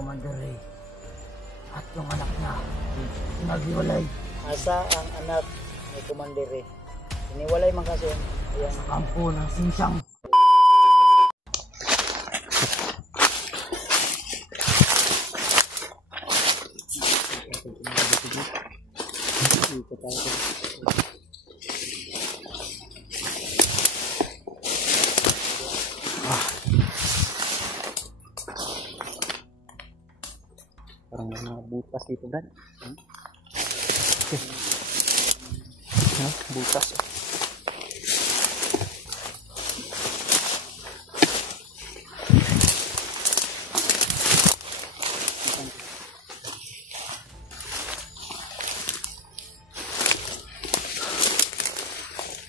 Commander Ray at yung anak niya naghiwalay. Asa ang anak ni Commander Ray? Iniwalay man kasi. Ayan. Sa kampo ng Sinsang. Parang may mga butas dito, Brad. Butas.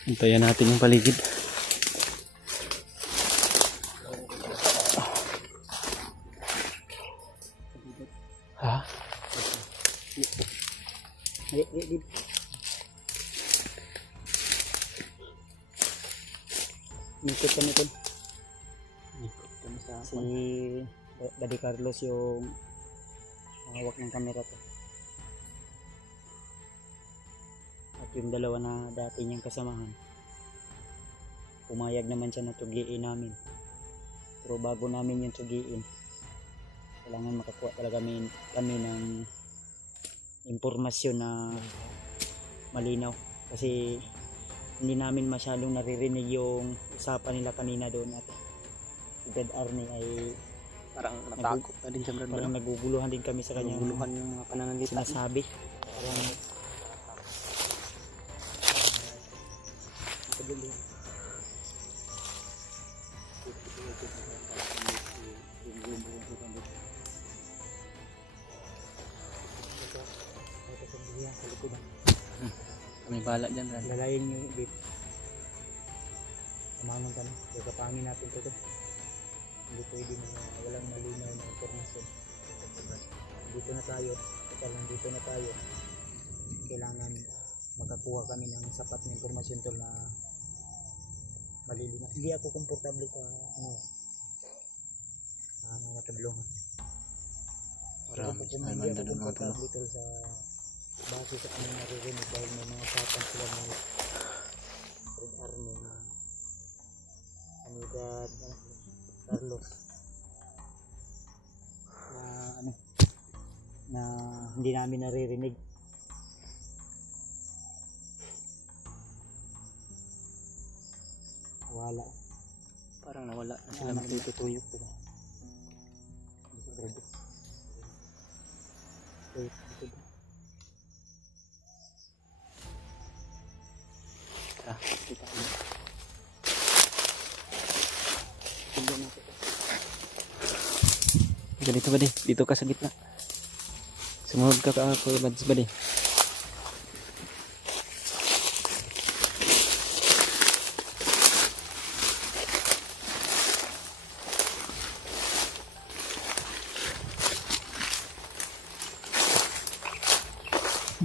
Hintayin natin yung paligid. Ha? Ikot kami ito. Si Daddy Carlos yung hawak ng camera to. At yung dalawa na dati niyang kasamahan, pumayag naman siya na tugiin namin. Pero bago namin yung tugiin, kailangan makakuha talaga kami ng impormasyon na malinaw. Kasi hindi namin masyadong naririnig yung usapan nila kanina doon at si Dad Arnie ay parang natakot na din siya, Brad. Parang naguguluhan din kami sa kanya. Naguguluhan yung mga pananalita sinasabi. Parang kami bala dyan, Brad. lalayin nyo dito. Samahan kami. Kapangin natin ito. Hindi pwede na walang malinaw na informasyon. Dito na tayo. Kapag nandito na tayo, kailangan makakuha kami ng sapat na informasyon to na malilinaw. Hindi ako komportable sa mga tablongan. Marami sa Hindi Almanda ako ng mga tulong. komportable sa base sa kanyang naririnig dahil may mga usapan sila ng Red Army na Dad Carlos na hindi namin naririnig. Wala. Parang nawala na sila, Natutuyok ko ba? kita ko. Ganito ba di? Dito ka sa gitna. Sumunod ka ako, Mads ba di?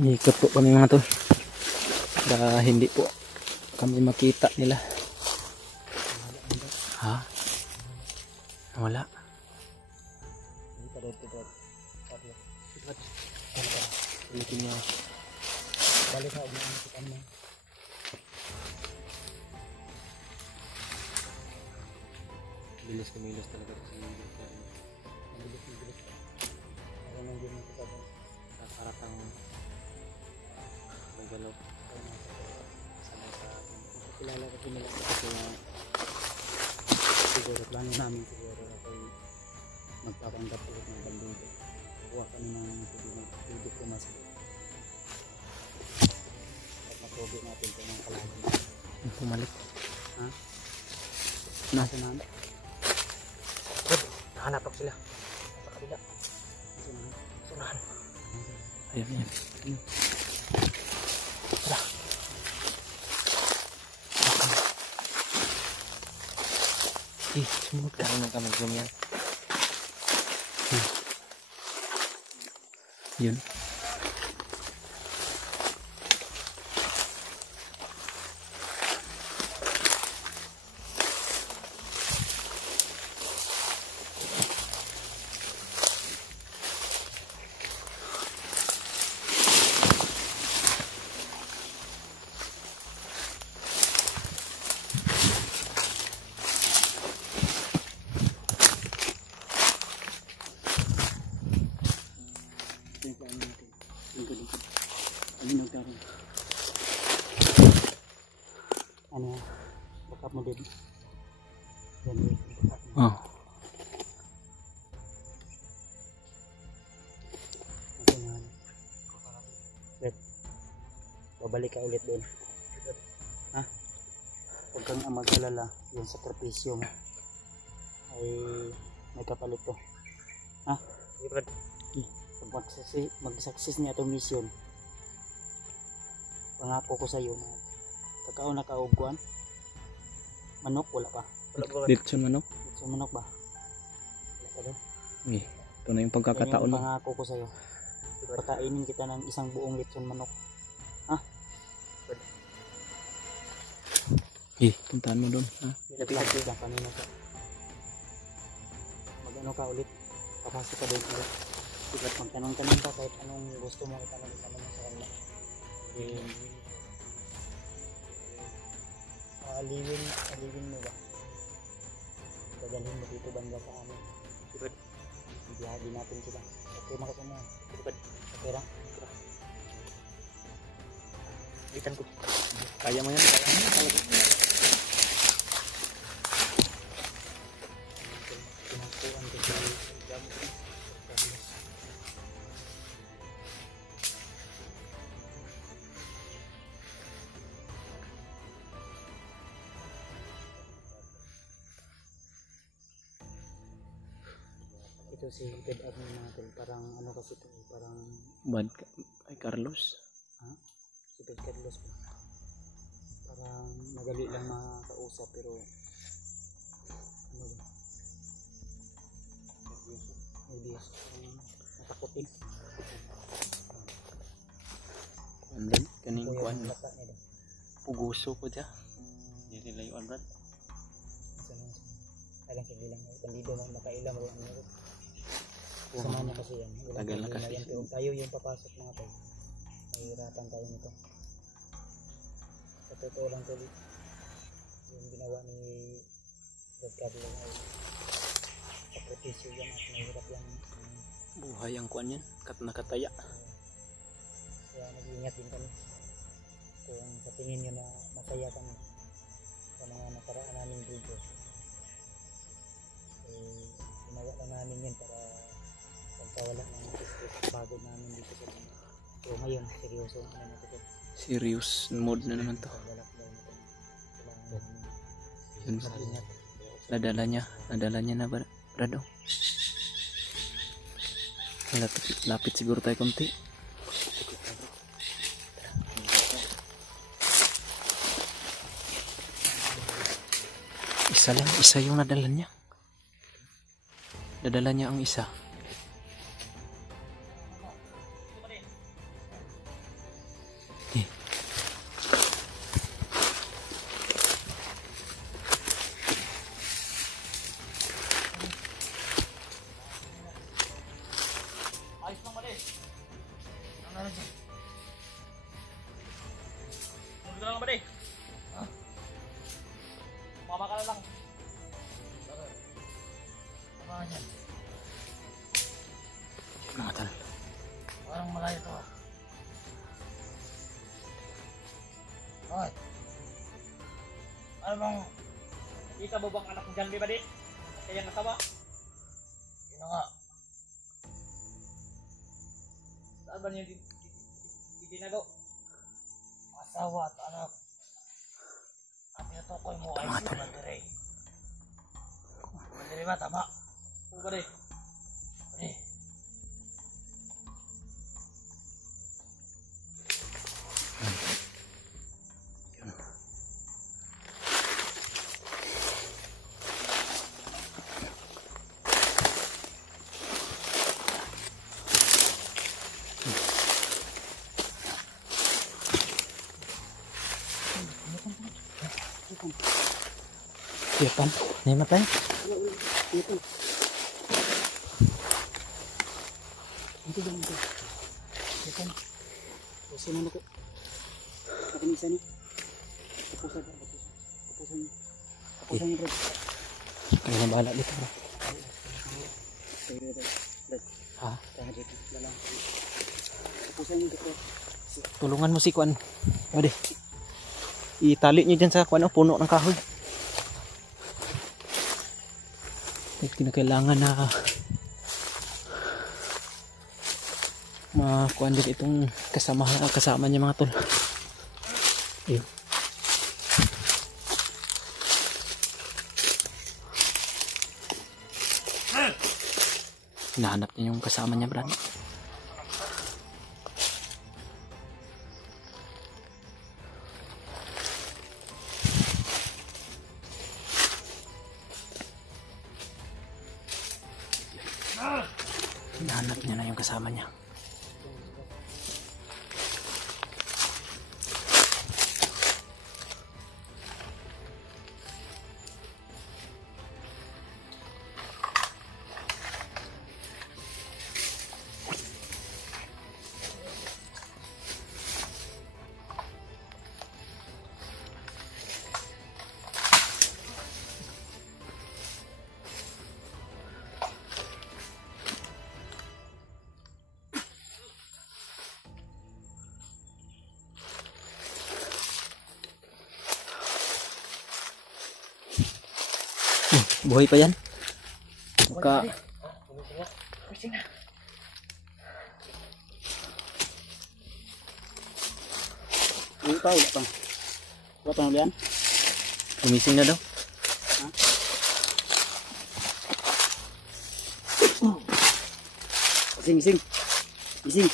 Ikot po kami mga tol. Para hindi po kami makita nila. Ha? Wala. Ulitin niya. Balik na ulit ang kita mo. Bilis kumilos talaga sa bilis. Bilis. Ako nang gano'n kita ba? Para kang may galaw. Sanay sa akin. Kilala ko nila kasi siguro plano namin siguro ako magpapanggap ulit ng bandido. Kuha kami ng tubig ko mas at matubig natin ito ng kalaban. Pumalik. Ha? Nasa Sunan? Nahanap ako sila. Sa kabila. Sunan? Sunahan. Ayan. Tara. Sumunod ka. Ano kami zoom yan? Yun. Ano, backup mo din. Yan, Oh. babalik ka ulit doon. Ha? Huwag kang mag-alala, yung sakripisyo mo ay may kapalit to. Ha? Pag mag-success niya itong mission, pangako ko sa iyo na kakaon na kaugwan manok, wala pa. Litson manok. Litson manok ba? Wala pa daw. Ito na yung pagkakataon Yan yung mo. pangako ko sa iyo. Pagkainin kita ng isang buong litson manok. Puntahan mo doon. Ha? Lapit lang kanina ka. Mag-ano ka ulit. Papasok ka doon ulit. Magtanong-tanong ka kahit anong gusto mo itanong mo sa kanila. Alivin mo ba? Dadalhin mo dito banda sa amin. Ibihagi natin sila. Okay mga kasama. Okay lang? Ikan ko. Kaya mo yan. Kaya mo. Pinagpuan ko sa gamit. Ito si head admin natin, parang ano kasi ito, parang Bad ka. Ay, Carlos. si Pedro Carlos pa. Parang madali lang makausap pero ano ba? Nervous. Natakotin. Andun. Kaning Kuya kuan. ng bata niya daw. Puguso po dyan. Hindi nila yung Brad. Alang sige lang. Kandido mo makailam mo ang meron. Sama niya kasi yan. Tagal na kasi. Pero tayo yung papasok natin. Mahirapan tayo nito. Sa totoo lang tuloy. Yung ginawa ni Dad Carlo ay sakripisyo yan at mahirap yan. Buhay ang kuan yan. Nakataya. Kaya nag-iingat din kami. Kung sa tingin nyo na masaya kami sa mga nakaraan naming video, ginawa lang namin yan para pagkawala ng stress pagod namin dito sa mga. So ngayon, seryoso na naman ito. Serious mode na naman to. Lockdown ito. Kailangan namin Yun. mag-ingat. Nadala niya na ba? Brado. Lapit siguro tayo konti. Isa yung nadala niya. Nadala niya ang isa. Ayos lang mali. Ano na dyan? Sunod ka lang mali. Ha? Mama ka na lang. Tama ka dyan. Mga tal. Parang malayo to. Bakit? Ano bang kita mo bang anak ng John B. ba di? Kaya nasawa? Yun na nga. Saan ba niya dinagaw? Asawa at anak. Ang tinutukoy mo ay si Mandiri. Mandiri ba? Tama. Oo ba di? Di. Siyapan. Namatay. Ito ba ito? Ito. Kasi mo ko. Akin isa ni. Kapusan niyo bro. Kaya na bahala dito bro. Ha? Tahan dito. Dalang. Kapusan niyo bro. Tulungan mo si Kwan. Ade. Itali niyo dyan sa Kwan, puno ng kahoy. Kinakailangan na makuan din itong kasama niya mga tol. Ayun. Hinahanap niya yung kasama niya, Brad. Hinahanap niya na yung kasama niya. Buhay pa yan. Maka... Uy pa, wala pang. Wala pang ulian? Gumising na daw. Gising, gising. Gising.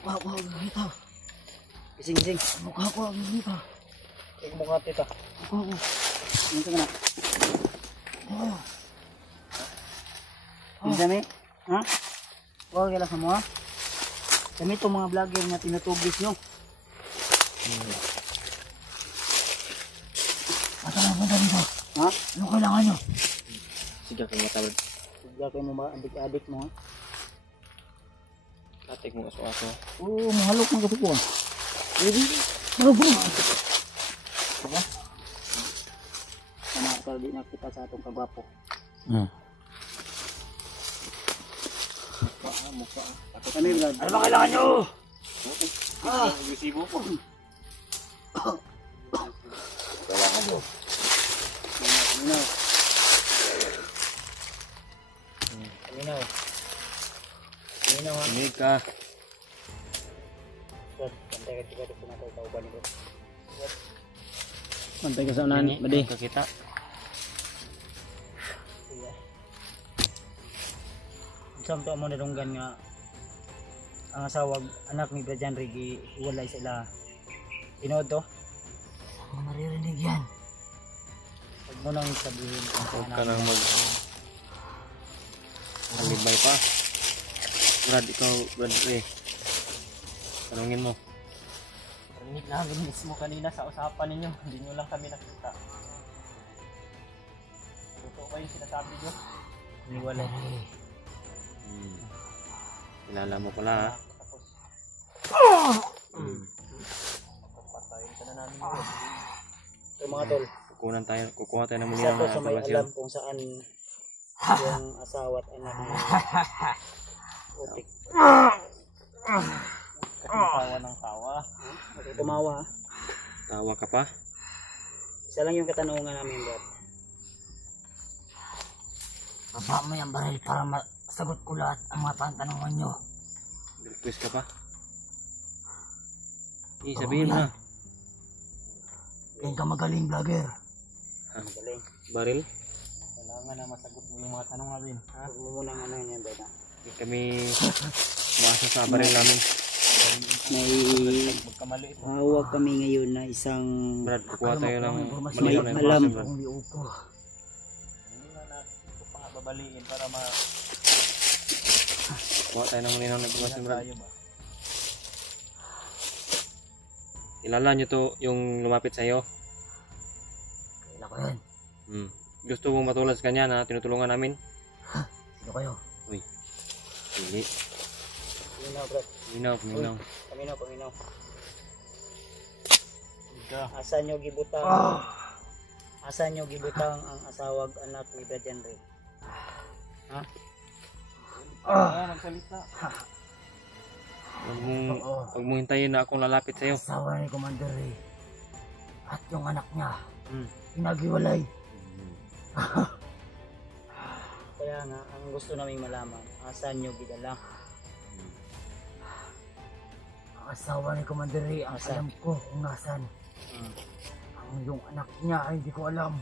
Wow, ito. Gising, gising. Mukha ko ang ito. Mukha tita. Oo. Ano ka na? Hindi dami? Ha? Huwag kailan sa mga? Kami itong mga vlogger na tinutubis nyo. Matala dito. Ha? Ano kailangan nyo? Sige, kung matawad. Huwag kayo mo adik-adik mo ha? Atik mo aso-aso. Oo, mahalok ng kasi po. Baby. Ano bro? Diba? Sama di nakita sa atong kagwapo. Mukha. Ako kami vlog. Ano ba kailangan nyo? Agresibo po. Kailangan nyo. Kaminaw. Kaminaw ha. Tumig ka. Pantay ka dito kung natin kauban nito. Pantay ka sa unahan, Badi. Kakita. Samto mo nadunggan nga ang asawag anak ni Brajan Rigi iwalay sila inodo. Ako maririnig yan. Huwag mo nang sabihin kung Huwag saan ka nang Alibay pa. Brad, ikaw, Brad, tanungin mo. Narinig namin mismo kanina sa usapan ninyo. Hindi nyo lang kami nakita. Totoo ba yung sinasabi nyo? iwalay. Kilala mo pala ha. Tapos, patayin ka na namin yun. So mga tol, Kukuha tayo ng muli isa ng to sa may informasyon. alam kung saan yung asawa at anak ni Utik. Kasi tawa ng tawa. Okay, tumawa ha. Tawa ka pa? Isa lang yung katanungan namin Brad. Baba mo yung baril para masagot ko lahat ang mga tantanungan nyo. Request ka pa? Sabihin mo na. Yan ka magaling vlogger. Magaling. Baril? Kailangan na masagot mo yung mga tanong namin. Huwag mo munang ano yan Brad ha. Hindi kami maasa sa baril namin. May Magkamali ito. hawak kami ngayon na isang Brad, kukuha tayo ng May malinaw na alam. informasyon, Brad. Kung liupo. Hindi na natin ito pa nga babaliin para Kukuha tayo ng malinaw na informasyon, Brad. tayo ba? Kilala nyo to yung lumapit sa'yo. Kailan ko yun? Gusto mong matulad sa kanya na tinutulungan namin? Sino kayo? Hindi. Paminaw Brad. Paminaw. Paminaw. Ika. Asa nyo gibutang ang asawag anak ni Brad Henry? Ha? Magsalita. Huwag mong hintayin na akong lalapit sa'yo. Asawa ni Commander Ray. At yung anak niya, Hmm. pinagiwalay. Kaya nga, ang gusto naming malaman, asan nyo gidala? Ang asawa ni Commander Ray, ang Asan? alam ko kung nasan. Hmm. Ang yung anak niya ay hindi ko alam.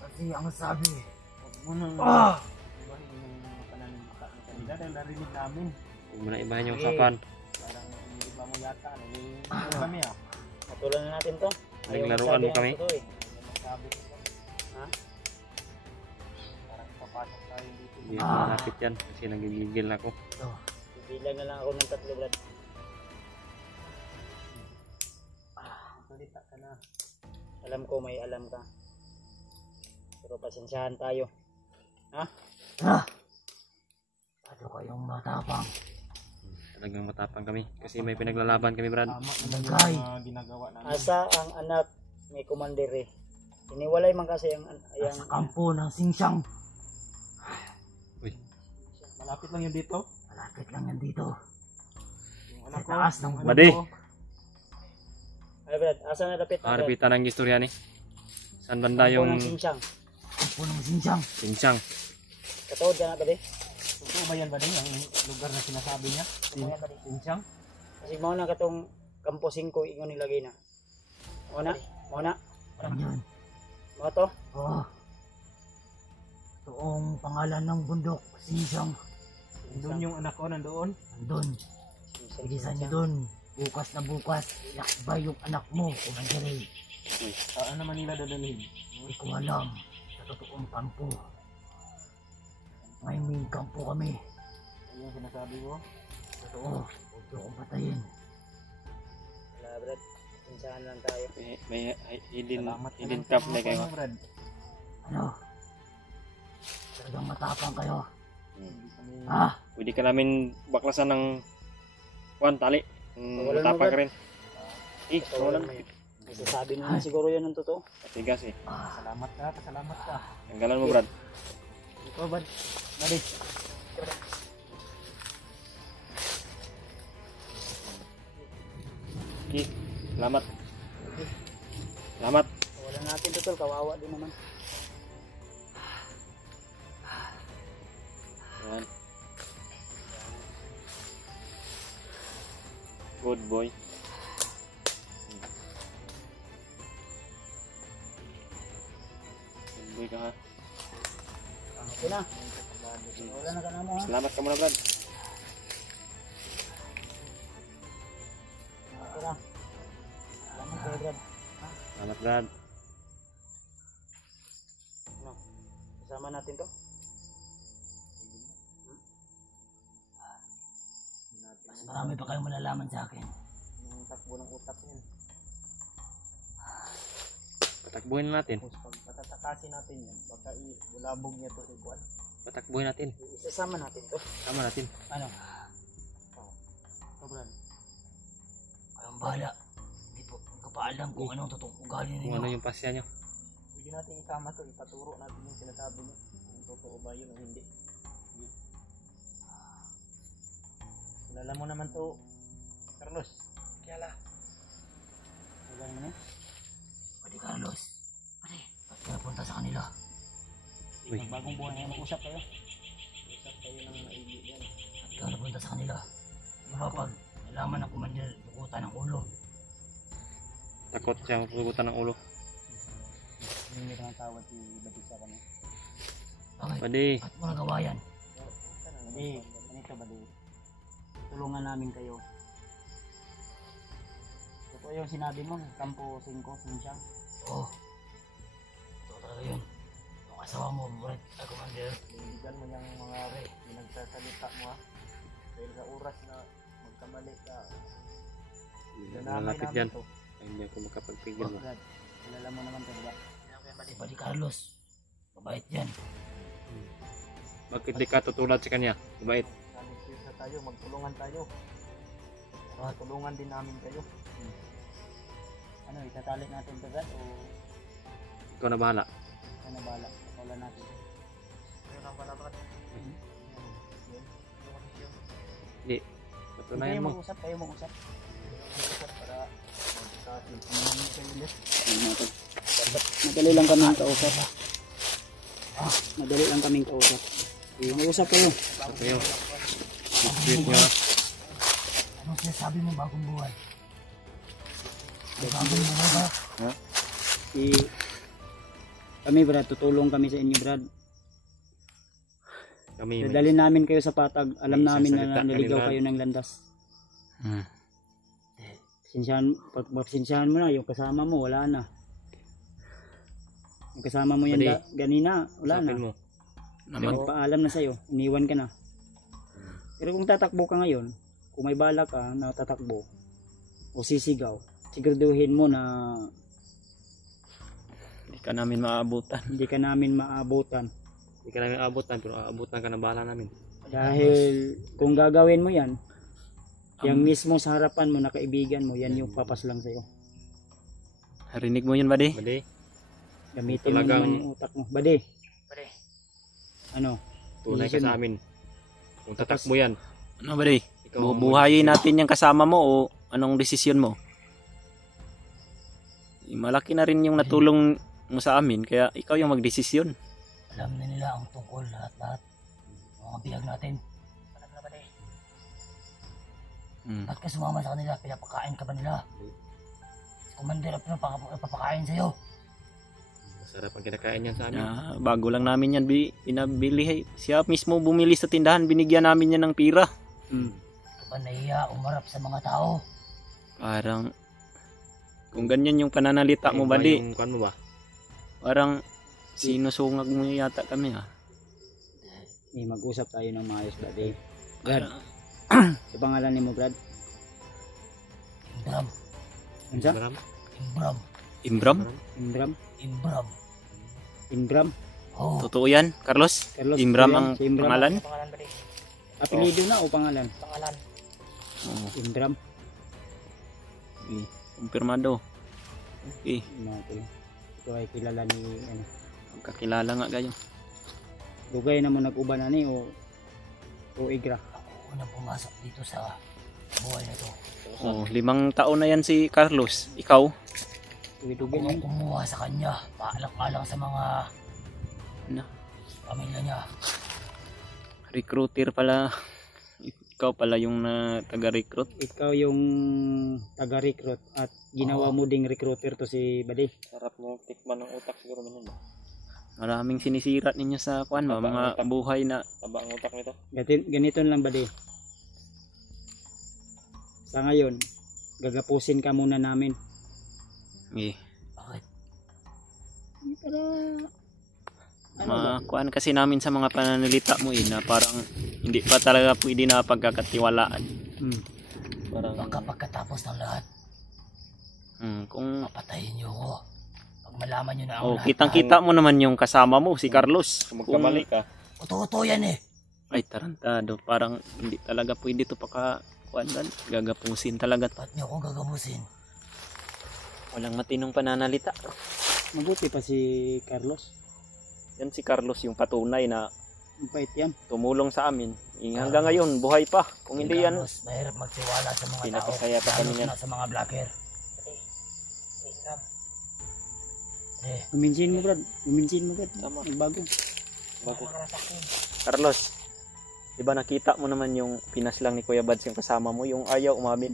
Kasi ang sabi, Huwag mo nang ibahin yung pananimita ng kanila dahil narinig namin. Huwag mo na ibahin yung Sige. usapan. Parang iba mo yata. Kami ah. Matulan na natin to. Naglaruan mo kami. Magsabi ko to. Ha? Parang papasok tayo dito. Hindi ako lalapit yan kasi nagigigil ako. ito, Bibilang na lang ako ng 3, Brad. Salita ka na. Alam ko may alam ka. Pero pasensyahan tayo. Ha? paano kayong matapang? Talagang matapang kami kasi may pinaglalaban kami, Brad. Ilagay. Asa ang anak ni Commander Ray? Iniwalay man kasi Sa kampo ng Singsang. Uy, malapit lang yun dito. Malapit lang yan dito. Yung Sa taas ng Badi! Ay Brad, asa na dapit na Brad? Harapitan ng istorya ni. Saan banda Kampo yung ng Singsang. kampo ng Singsang. pinsang? Katuod ka na ba di? Totoo ba yan ba din ang lugar na sinasabi niya? Sinsang? Kasi mo na katong Kampo 5 ingon nilagay na. Mo na. Alam yun. Mo to. Oo. Toong pangalan ng bundok, Singsang. Doon yung anak ko nandoon. Nandun. Bilisan niyo dun. Bukas na bukas, ilakbay yung anak mo, Commander Ray. Saan naman nila dadalhin? Hindi ko alam sa totoong kampo. May kampo kami. Ano yung sinasabi mo? Totoo, huwag niyo akong patayin. Wala Brad. Pinsahan lang tayo. May hidden Salamat ka ng cup na kayo. tama, Brad. Ano? Talagang matapang kayo. Hindi kami... Ah, Pwede ka namin baklasan ng tali. Tawalan mo, Matapang ka Brad. rin. Tawalan. Masasabi mo na siguro yan ng totoo. Matigas eh. Salamat ka, pasalamat ka. Tanggalan mo, Brad. Ito, Brad. Badi. Okay. Salamat. Salamat. Wala natin totoo. Kawawa din naman. Yan. Good boy. Good boy ka ha. Okay na. Wala na ka na mo ha. Salamat ka muna, Brad. Okay na. Salamat kayo Brad. Salamat, Brad. Ano? Kasama natin to. mas marami pa kayong malalaman sa akin. Yung takbo ng utak niyan. Patakbuhin na natin. Tapos pag patatakasin natin yan, baka ibulabog niya to sa buwan. Patakbuhin natin. Isasama natin to. Tama natin. Ano? Ito, Brad. Kayong bahala. Hindi ko pa alam kung anong totoong ugali Kung ano ninyo. yung pasya nyo. Pwede natin isama to, ipaturo natin yung sinasabi niya. Kung totoo ba yun o hindi. Kilala mo naman to, Carlos. Kaya Huwag mo na. Pwede Carlos. Pwede. Ba't ka napunta sa kanila? Uy. Bagong buwan na mag-usap kayo. Usap kayo ng maigi yan. Ba't ka napunta sa kanila? Di ba pag nalaman ng Commander, bukutan ng ulo. Takot siya mapugutan ng ulo. Hindi ka tawad si Batista kami. Bakit? Pwede. Ba't mo nagawa yan? Hindi, ganito ba di? Tulungan namin kayo. Totoo yung sinabi mo, Kampo 5, Sinsang. Oo. Totoo talaga yun. Yung asawa mo, Brad, Commander. Binigyan mo niyang mga pinagsasalita mo ha. Dahil sa oras na magkamali ka. Malapit dyan. Hindi ako makapagpigil mo. Brad, kilala mo naman to, diba? Si Buddy Carlos. Mabait yan. Bakit di ka tutulad sa kanya? Mabait. Sabi tayo, magtulungan tayo. Tulungan din namin kayo. Ano, itatalik natin to Brad o Ikaw na bahala. ano na bala? Wala natin. Ayun ang bala Brad. Tunayan Kayo mo. mag-usap, kayo mag-usap. Para Madali lang kaming kausap. Madali lang kaming kausap. Mag-usap kayo. Kayo. Sweet nyo. Anong sinasabi mo bagong buhay? Bagong buhay ba? Kami Brad, tutulong kami sa inyo Brad. Kami. Dadalhin namin kayo sa patag. Alam May namin sasalita na naligaw kami, Brad. kayo ng landas. Hmm. Pasensyahan mo na, yung kasama mo wala na. Yung kasama mo yan Buddy, ganina, wala na. Sapin mo. Naman. Nagpaalam na sa'yo, iniwan ka na. Pero kung tatakbo ka ngayon, kung may bala ka na tatakbo o sisigaw, siguraduhin mo na Hindi ka namin maabutan. hindi ka namin maabutan. Hindi ka namin aabutan, pero aabutan ka ng bala namin. Dahil kung gagawin mo yan, yung mismo sa harapan mo na kaibigan mo, yan yung papaslang sa'yo. Narinig mo yun, buddy? Badi, Gamitin mo Talagang- naman yung utak mo. Bade, Pare, ano? tunay ka sa amin. Kung tatakbo yan, Ano, buddy? ikaw ang Bubuhayin natin yung kasama mo o anong desisyon mo? Malaki na rin yung natulong mo sa amin, kaya ikaw yung magdesisyon. alam na nila ang tungkol lahat-lahat. Mga biyag natin. Alam na ba de? Hmm. Ba't ka sumama sa kanila? Pinapakain ka ba nila? Si Commander ang pinapakain sa'yo. Masarap ang kinakain yan sa amin. Bago lang namin yan pinabili. Siya mismo bumili sa tindahan, binigyan namin yan ng pira. Ka ba nahiya umarap sa mga tao? Parang, kung ganyan yung pananalita mo, buddy, Yung kuan mo ba? parang sinusungag mo yata kami, ha? Mag-usap tayo ng maayos, Brad. Brad, sa pangalan ni mo, Brad? Imbram. Ansa? Maram? Imbram. Imbram? Imbram? Imbram. Imbram? Oh. Totoo yan, Carlos? Carlos, Imbram yan, ang si Imbram. pangalan? Pangalan ba de? Apelido na o pangalan? Pangalan. Oo. Imbram? Okay. Kumpirmado. Okay. Okay. Ito ay kilala ni ano. Magkakilala nga kayo. Dugay na mo nag-uban na ni o igra. Ako unang pumasok dito sa buhay na to. Oh, 5 taon na yan si Carlos. Ikaw? Dugay-dugay Ako na ang kumuha sa kanya. Paalang-alang sa mga Ano? pamilya niya. Recruiter pala. Ikaw pala yung taga-recruit. Ikaw yung taga-recruit at ginawa mo ding recruiter to si Bade. Sarap mo tikman ng utak siguro man yun. Maraming sinisira ninyo sa kuan mo, mga buhay na Taba ang utak nito. Ganito lang Bade. Sa ngayon, gagapusin ka muna namin. eh, Bakit? Para ano ba? kuan kasi namin sa mga pananalita mo na parang hindi pa talaga pwede na pagkakatiwalaan. Parang Baka pagkatapos ng lahat, kung papatayin niyo ako. Pag malaman niyo na ako lahat. kitang-kita mo naman yung kasama mo si Carlos. Kung magkamali ka, Totoo yan eh. Ay tarantado, parang hindi talaga pwede to kuan gagapusin talaga. Ba't niyo ako gagamusin? Walang matinong pananalita. Mabuti pa si Carlos. Yan si Carlos yung patunay na Ang pait yan. tumulong sa amin. Hanggang ngayon buhay pa. Kung hindi yan, Carlos, mahirap magtiwala sa mga tao. pinapasaya pa kami Lalo yan. na sa mga vlogger. Guminsin mo Brad. Guminsin mo Brad. Tama. Magbago. Bago. Carlos, di ba nakita mo naman yung pinaslang ni Kuya Bads yung kasama mo, yung ayaw umamin?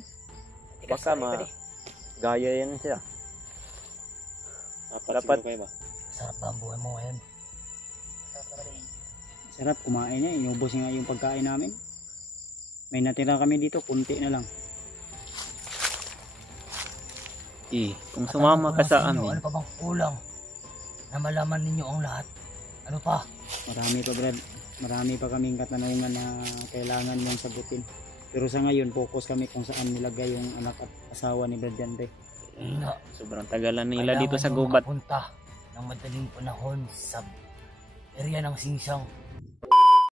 Baka gaya yan siya. Dapat kayo ba? Sarap ba ang buhay mo ngayon? Sarap kumain niya. Inubos nga yung pagkain namin. May natira kami dito. Kunti na lang. kung sumama ka sa amin, Ano pa bang kulang na malaman ninyo ang lahat? Ano pa? Marami pa Brad. Marami pa kaming katanungan na kailangan mong sagutin. Pero sa ngayon, focus kami kung saan nilagay yung anak at asawa ni Brad Jante. Na, sobrang tagalan nila dito sa kailangan nyo gubat. makapunta ng madaling panahon sa area ng Singsang